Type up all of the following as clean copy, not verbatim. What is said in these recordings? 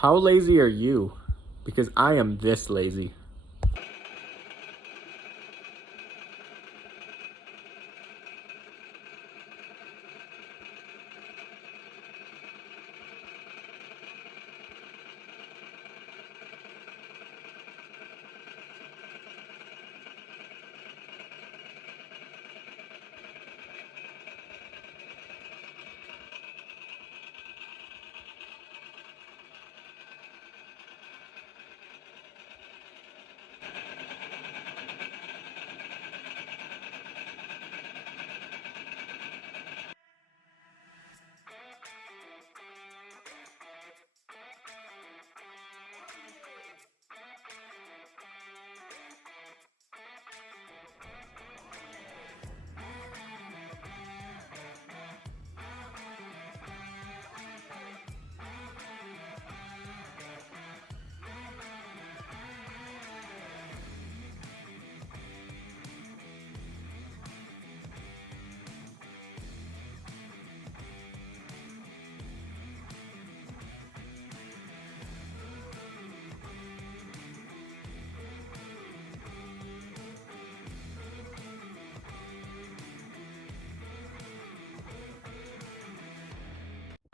How lazy are you? Because I am this lazy.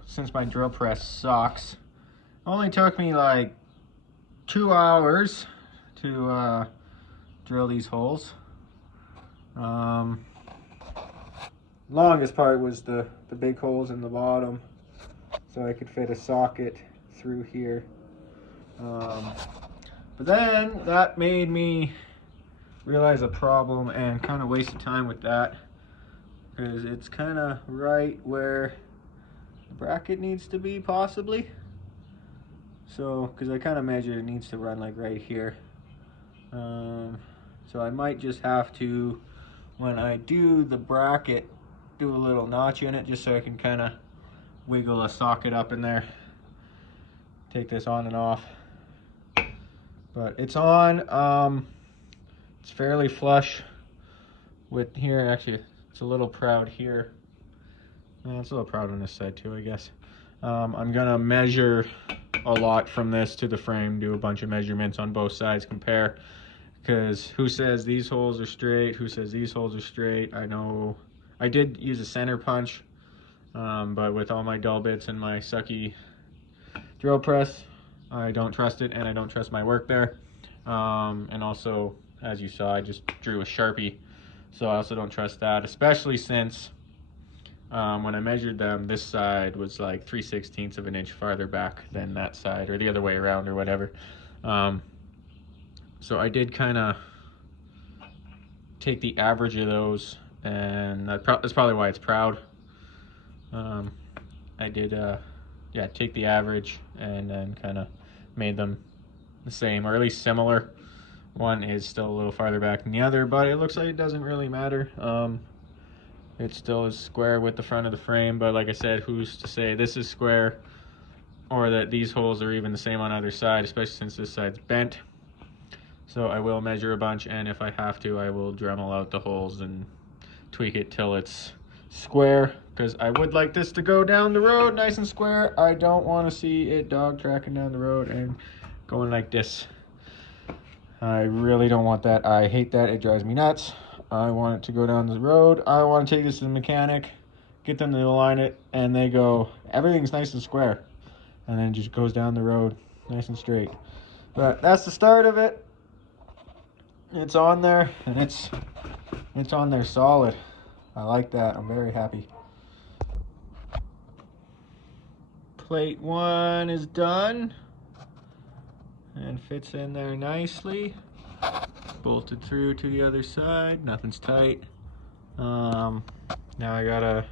Since my drill press sucks, it only took me like 2 hours to drill these holes. Longest part was the big holes in the bottom, so I could fit a socket through here. But then that made me realize a problem and kind of wasted time with that, because it's kind of right where the bracket needs to be, possibly. So, because I kind of measured it needs to run like right here. So I might just have to, when I do the bracket, do a little notch in it just so I can kind of wiggle a socket up in there. Take this on and off. But it's on. It's fairly flush with here. Actually, it's a little proud here. It's a little proud on this side too, I guess. I'm gonna measure a lot from this to the frame, do a bunch of measurements on both sides, compare, because who says these holes are straight, who says these holes are straight. I know I did use a center punch, but with all my dull bits and my sucky drill press, I don't trust it, and I don't trust my work there. And also, as you saw, I just drew a Sharpie, so I also don't trust that, especially since when I measured them, this side was like 3/16 of an inch farther back than that side, or the other way around, or whatever. So I did kind of take the average of those, and that's probably why it's proud. I did, yeah, take the average and then kind of made them the same, or at least similar. One is still a little farther back than the other, but it looks like it doesn't really matter. It still is square with the front of the frame, but like I said, who's to say this is square or that these holes are even the same on either side, especially since this side's bent. So I will measure a bunch, and if I have to, I will Dremel out the holes and tweak it till it's square, because I would like this to go down the road nice and square. I don't want to see it dog tracking down the road and going like this. I really don't want that. I hate that. It drives me nuts. I want it to go down the road. I want to take this to the mechanic, get them to align it, and they go, everything's nice and square. And then it just goes down the road nice and straight. But that's the start of it. It's on there, and it's on there solid. I like that. I'm very happy. Plate 1 is done and fits in there nicely. Bolted through to the other side. Nothing's tight. Now I gotta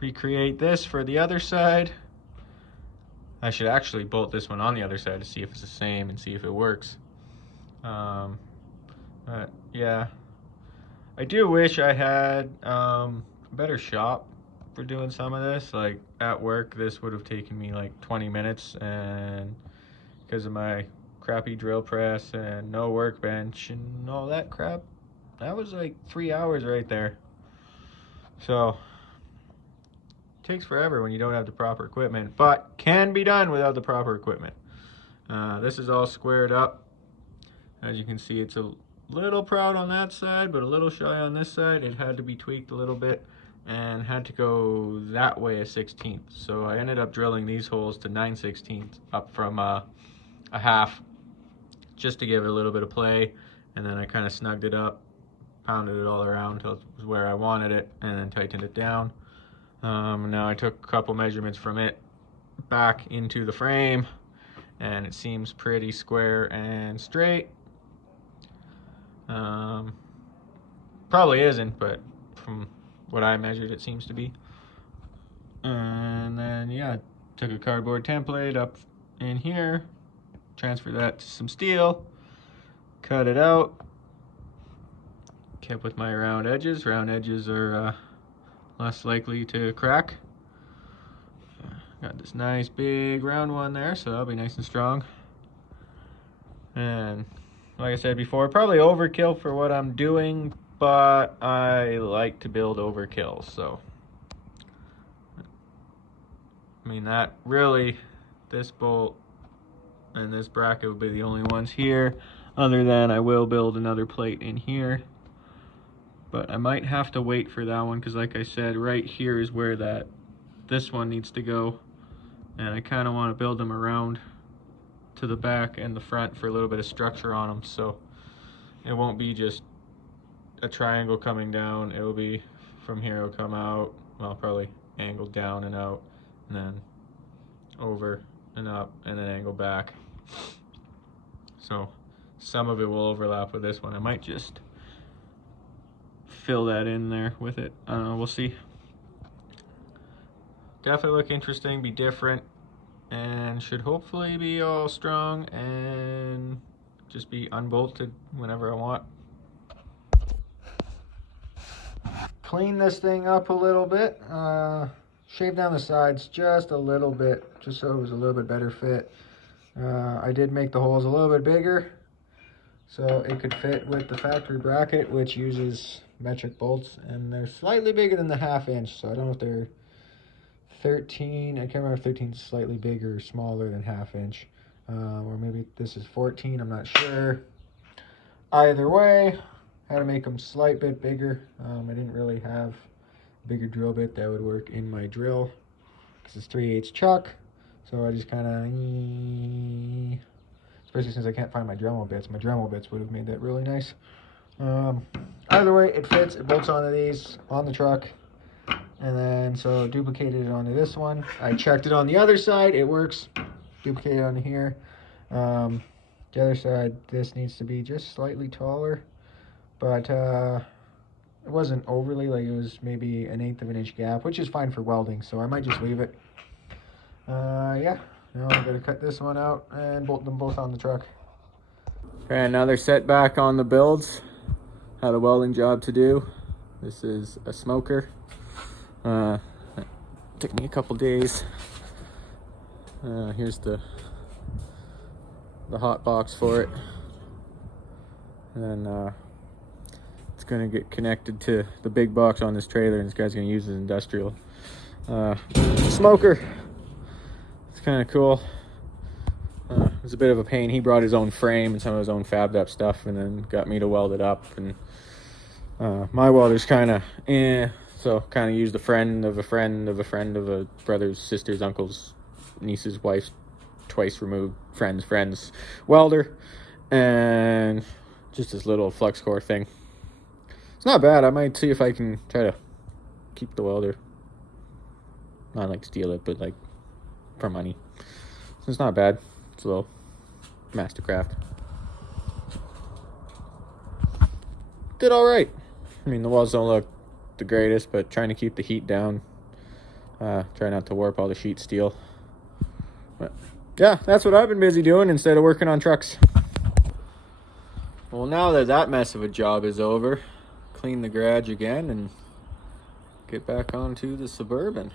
recreate this for the other side. I should actually bolt this one on the other side to see if it's the same and see if it works. But yeah, I do wish I had a better shop for doing some of this. Like at work, this would have taken me like 20 minutes, and because of my crappy drill press and no workbench and all that crap, that was like 3 hours right there. So takes forever when you don't have the proper equipment, but can be done without the proper equipment. This is all squared up. As you can see, it's a little proud on that side, but a little shy on this side. It had to be tweaked a little bit and had to go that way a 1/16. So I ended up drilling these holes to 9/16 up from a half, just to give it a little bit of play. And then I kind of snugged it up, pounded it all around until it was where I wanted it, and then tightened it down. Now I took a couple measurements from it back into the frame, and it seems pretty square and straight. Probably isn't, but from what I measured, it seems to be. And then, yeah, took a cardboard template up in here, transfer that to some steel, cut it out, kept with my round edges. Round edges are less likely to crack. Got this nice big round one there, so that'll be nice and strong. And like I said before, probably overkill for what I'm doing, but I like to build overkill, so I mean, that really, this bolt and this bracket would be the only ones here, other than I will build another plate in here. But I might have to wait for that one, because like I said, right here is where this one needs to go, and I kind of want to build them around to the back and the front for a little bit of structure on them, so it won't be just a triangle coming down. It will be from here, it'll come out, well, probably angled down and out, and then over and up, and then angle back. So some of it will overlap with this one. I might just fill that in there with it. I don't know, we'll see. Definitely look interesting, be different, and should hopefully be all strong and just be unbolted whenever I want. Clean this thing up a little bit, shave down the sides just a little bit, just so it was a little bit better fit. I did make the holes a little bit bigger so it could fit with the factory bracket, which uses metric bolts, and they're slightly bigger than the 1/2 inch, so I don't know if they're 13, I can't remember if 13 is slightly bigger or smaller than 1/2 inch, or maybe this is 14, I'm not sure. Either way, I had to make them slight bit bigger. I didn't really have a bigger drill bit that would work in my drill, because it's 3/8 chuck, so I just kind of, especially since I can't find my Dremel bits. My Dremel bits would have made that really nice. Either way, it fits, it bolts onto these, on the truck. And then, so duplicated it onto this one. I checked it on the other side, it works. Duplicated onto here. The other side, this needs to be just slightly taller. But it wasn't overly, like it was maybe 1/8 of an inch gap, which is fine for welding, so I might just leave it. Yeah, now I'm gonna cut this one out and bolt them both on the truck. Okay, another setback on the builds. Had a welding job to do. This is a smoker. Took me a couple days. Here's the hot box for it, and then it's gonna get connected to the big box on this trailer, and this guy's gonna use his industrial smoker. It's kind of cool. It was a bit of a pain. He brought his own frame and some of his own fabbed up stuff, and then got me to weld it up, and my welder's kind of so kind of used a friend of a friend of a friend of a brother's sister's uncle's niece's wife's twice removed friend's welder, and just this little flux core thing. It's not bad. I might see if I can try to keep the welder, not like steal it, but like for money. So it's not bad. It's a little mastercraft. Did all right. I mean, the walls don't look the greatest, but trying to keep the heat down. Try not to warp all the sheet steel. But yeah, that's what I've been busy doing instead of working on trucks. Well, now that that mess of a job is over, clean the garage again and get back onto the Suburban.